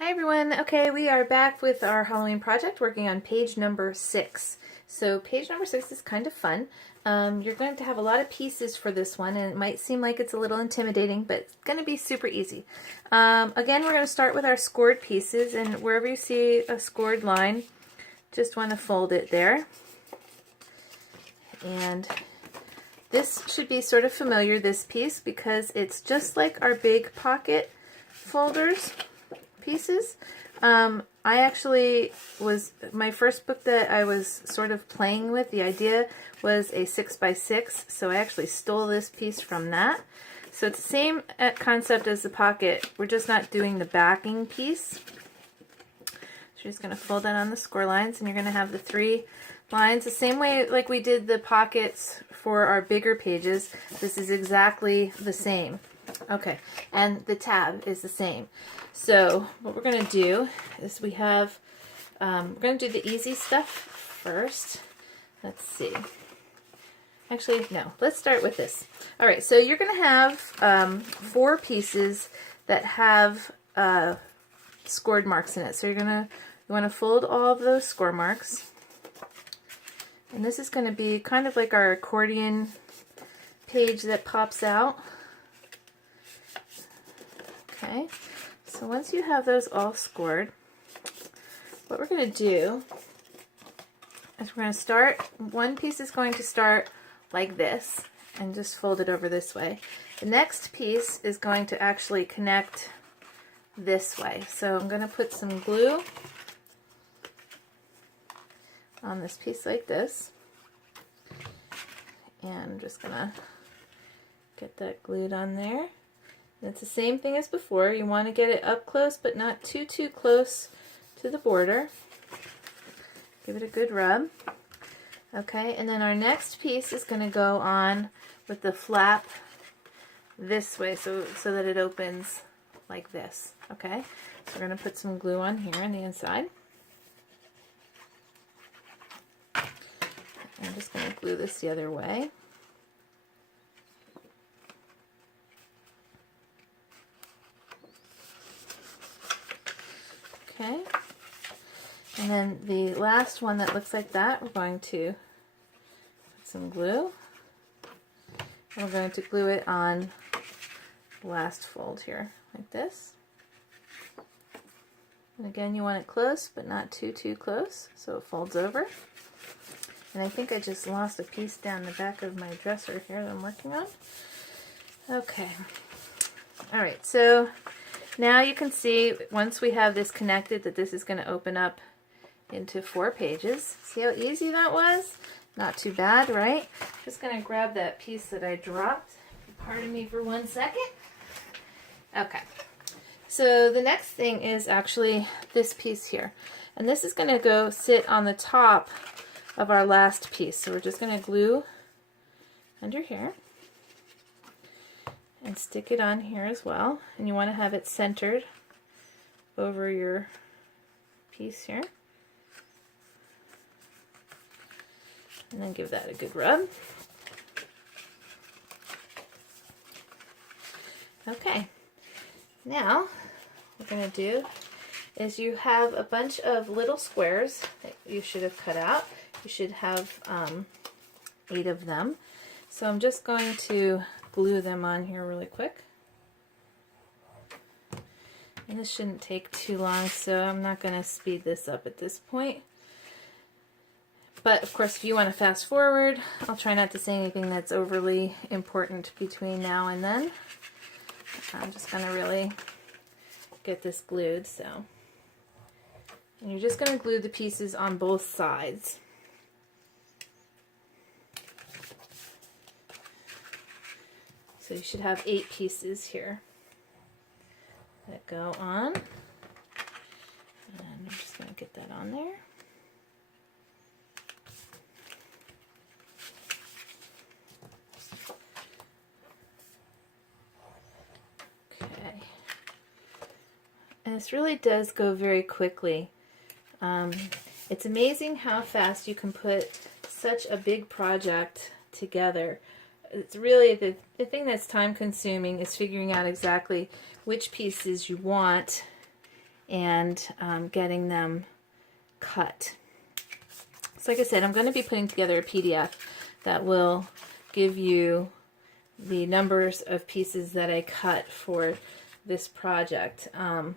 Hi everyone. Okay, we are back with our Halloween project working on page number 6. So page number 6 is kind of fun. You're going to have a lot of pieces for this one and it might seem like it's a little intimidating, but it's going to be super easy. Again, we're going to start with our scored pieces, and wherever you see a scored line, just want to fold it there. And this should be sort of familiar, this piece, because it's just like our big pocket folders pieces. I actually my first book that I was sort of playing with, the idea was a 6x6, so I actually stole this piece from that. So it's the same concept as the pocket, we're just not doing the backing piece. So you're just going to fold that on the score lines, and you're going to have the 3 lines the same way like we did the pockets for our bigger pages. This is exactly the same. Okay, and the tab is the same. So what we're going to do is we're going to do the easy stuff first. Let's see. Actually, no, let's start with this. All right, so you're going to have 4 pieces that have scored marks in it. So you want to fold all of those score marks. And this is going to be kind of like our accordion page that pops out. Okay, so once you have those all scored, what we're going to do is we're going to start, one piece is going to start like this and just fold it over this way. The next piece is going to actually connect this way. So I'm going to put some glue on this piece like this, and I'm just going to get that glued on there. And it's the same thing as before. You want to get it up close, but not too close to the border. Give it a good rub. Okay, and then our next piece is going to go on with the flap this way, so that it opens like this. Okay, so we're going to put some glue on here on the inside. I'm just going to glue this the other way. Okay, and then the last one that looks like that, we're going to put some glue, and we're going to glue it on the last fold here, like this. And again, you want it close, but not too close, so it folds over. And I think I just lost a piece down the back of my dresser here that I'm working on. Okay, all right, so now you can see, once we have this connected, that this is going to open up into 4 pages. See how easy that was? Not too bad, right? Just going to grab that piece that I dropped. Pardon me for 1 second. Okay. So the next thing is actually this piece here. And this is going to go sit on the top of our last piece. So we're just going to glue under here and stick it on here as well, and you want to have it centered over your piece here, and then give that a good rub. Okay, now what we're going to do is, you have a bunch of little squares that you should have cut out. You should have 8 of them. So I'm just going to glue them on here really quick. And this shouldn't take too long, so I'm not going to speed this up at this point. But of course, if you want to fast forward, I'll try not to say anything that's overly important between now and then. I'm just going to really get this glued. So, and you're just going to glue the pieces on both sides. So you should have 8 pieces here that go on. And I'm just going to get that on there. Okay. And this really does go very quickly. It's amazing how fast you can put such a big project together. It's really the thing that's time consuming is figuring out exactly which pieces you want and getting them cut. So like I said, I'm going to be putting together a PDF that will give you the numbers of pieces that I cut for this project. But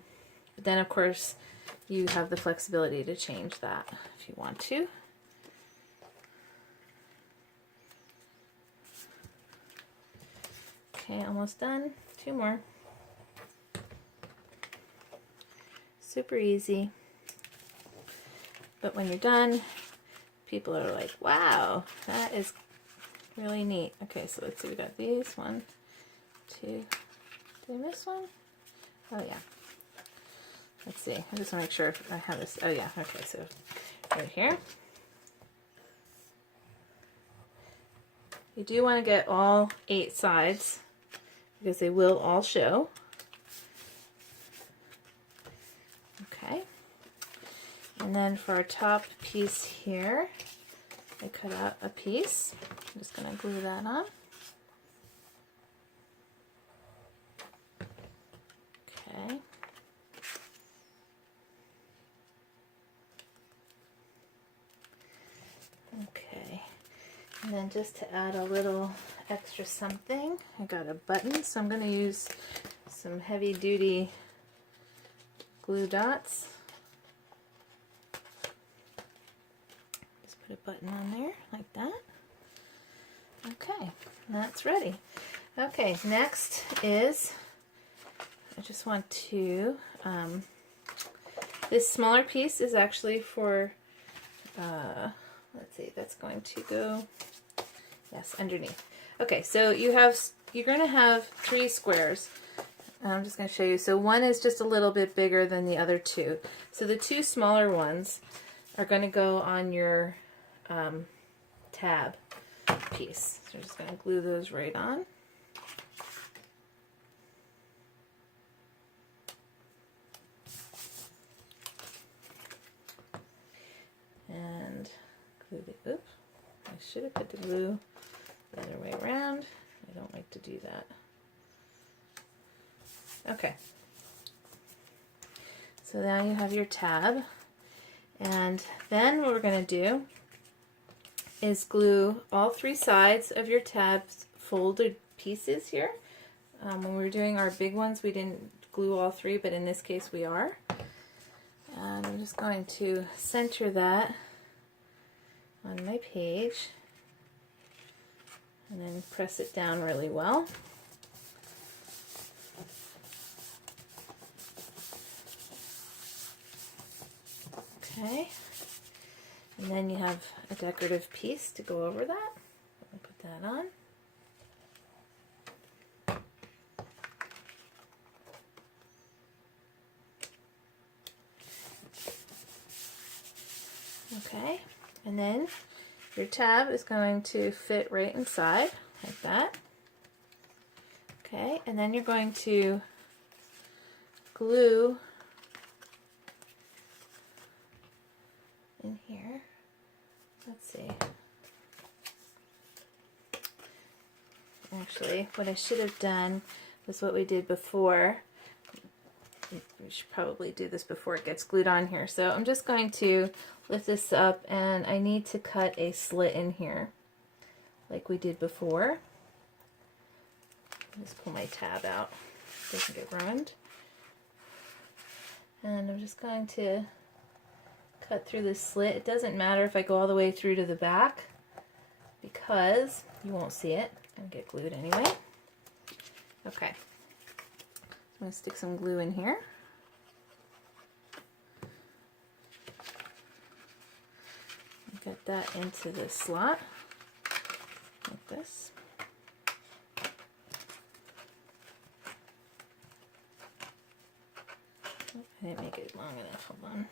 then of course you have the flexibility to change that if you want to. Okay, almost done. 2 more. Super easy. But when you're done, people are like, wow, that is really neat. Okay, so let's see, we got these. 1, 2, did I miss one? Oh yeah. Let's see, I just want to make sure if I have this. Oh yeah, okay, so right here. You do want to get all 8 sides because they will all show. Okay. And then for our top piece here, I cut out a piece. I'm just going to glue that on. Okay. Okay. And then just to add a little extra something, I got a button, so I'm going to use some heavy duty glue dots. Put a button on there like that. Okay, that's ready. Okay, next is, I just want to, this smaller piece is actually for, let's see, that's going to go, yes, underneath. Okay, so you're going to have 3 squares. I'm just going to show you. So one is just a little bit bigger than the other 2. So the 2 smaller ones are going to go on your tab piece. So I'm just going to glue those right on. And glue the, oops, I should have put the glue the other way around. I don't like to do that. Okay. So now you have your tab. And then what we're going to do is glue all 3 sides of your tab's folded pieces here. When we were doing our big ones, we didn't glue all 3, but in this case we are. And I'm just going to center that on my page and then press it down really well. Okay. And then you have a decorative piece to go over that. I'll put that on. Okay, and then your tab is going to fit right inside like that. Okay, and then you're going to glue in here. Let's see. Actually, what I should have done was what we did before. We should probably do this before it gets glued on here. So I'm just going to lift this up, and I need to cut a slit in here like we did before. Just pull my tab out so it doesn't get ruined. And I'm just going to cut through this slit. It doesn't matter if I go all the way through to the back because you won't see it. It's going to get glued anyway. Okay. I'm going to stick some glue in here. Get that into the slot like this. Oh, I didn't make it long enough. Hold on.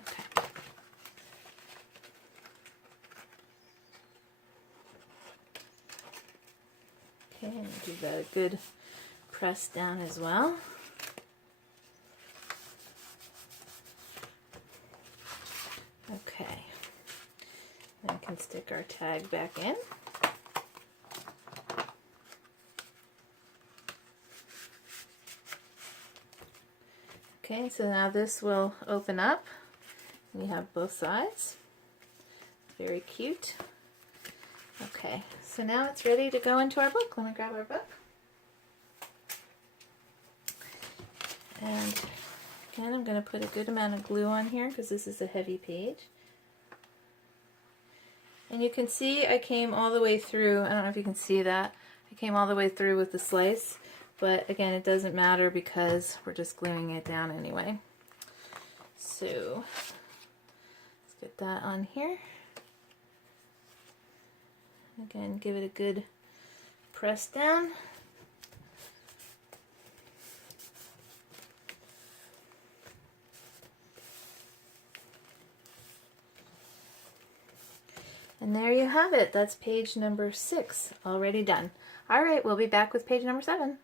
Okay. Okay, and give that a good press down as well. Okay. Then we can stick our tag back in. Okay, so now this will open up. We have both sides. Very cute. Okay, so now it's ready to go into our book. Let me grab our book. And again, I'm going to put a good amount of glue on here because this is a heavy page. And you can see I came all the way through. I don't know if you can see that. I came all the way through with the slice, but again, it doesn't matter because we're just gluing it down anyway. So let's get that on here. Again, give it a good press down. And there you have it. That's page number 6 already done. All right, we'll be back with page number 7.